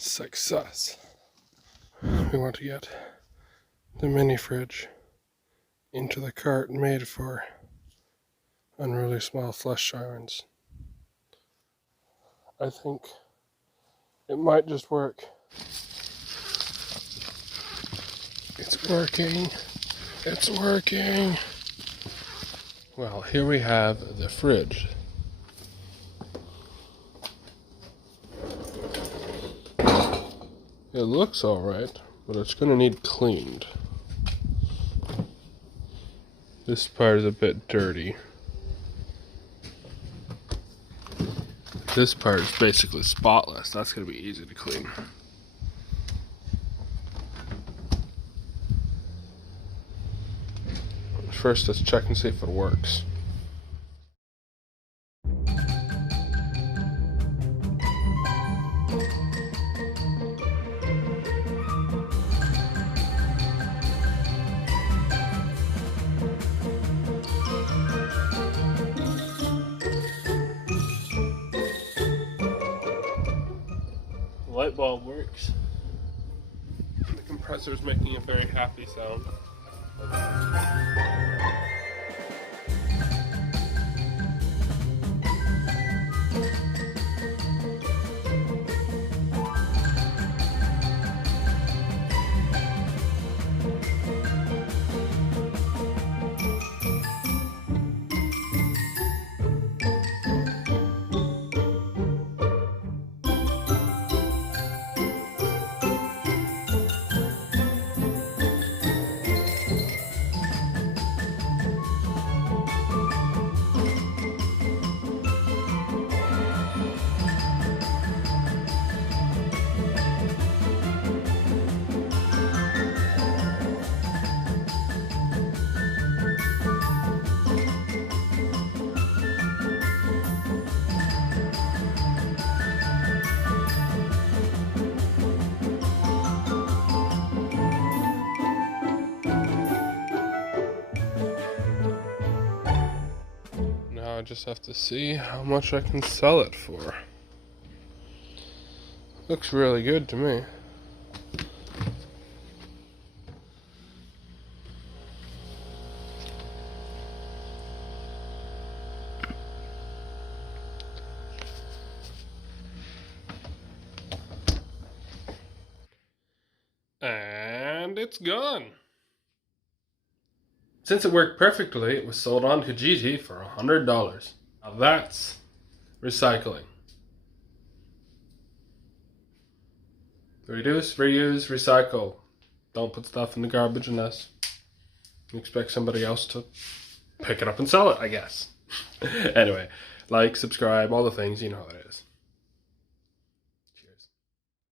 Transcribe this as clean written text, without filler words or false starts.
Success. We want to get the mini fridge into the cart made for unruly small flesh sirens. I think it might just work. It's working. It's working. Well, here we have the fridge. It looks alright, but it's going to need cleaned. This part is a bit dirty. This part is basically spotless. That's going to be easy to clean. First, let's check and see if it works. The light bulb works. The compressor is making a very happy sound. I just have to see how much I can sell it for. Looks really good to me. And it's gone. Since it worked perfectly, it was sold on Kijiji for $100. Now that's recycling. Reduce, reuse, recycle. Don't put stuff in the garbage unless you expect somebody else to pick it up and sell it, I guess. Anyway, like, subscribe, all the things, you know how it is.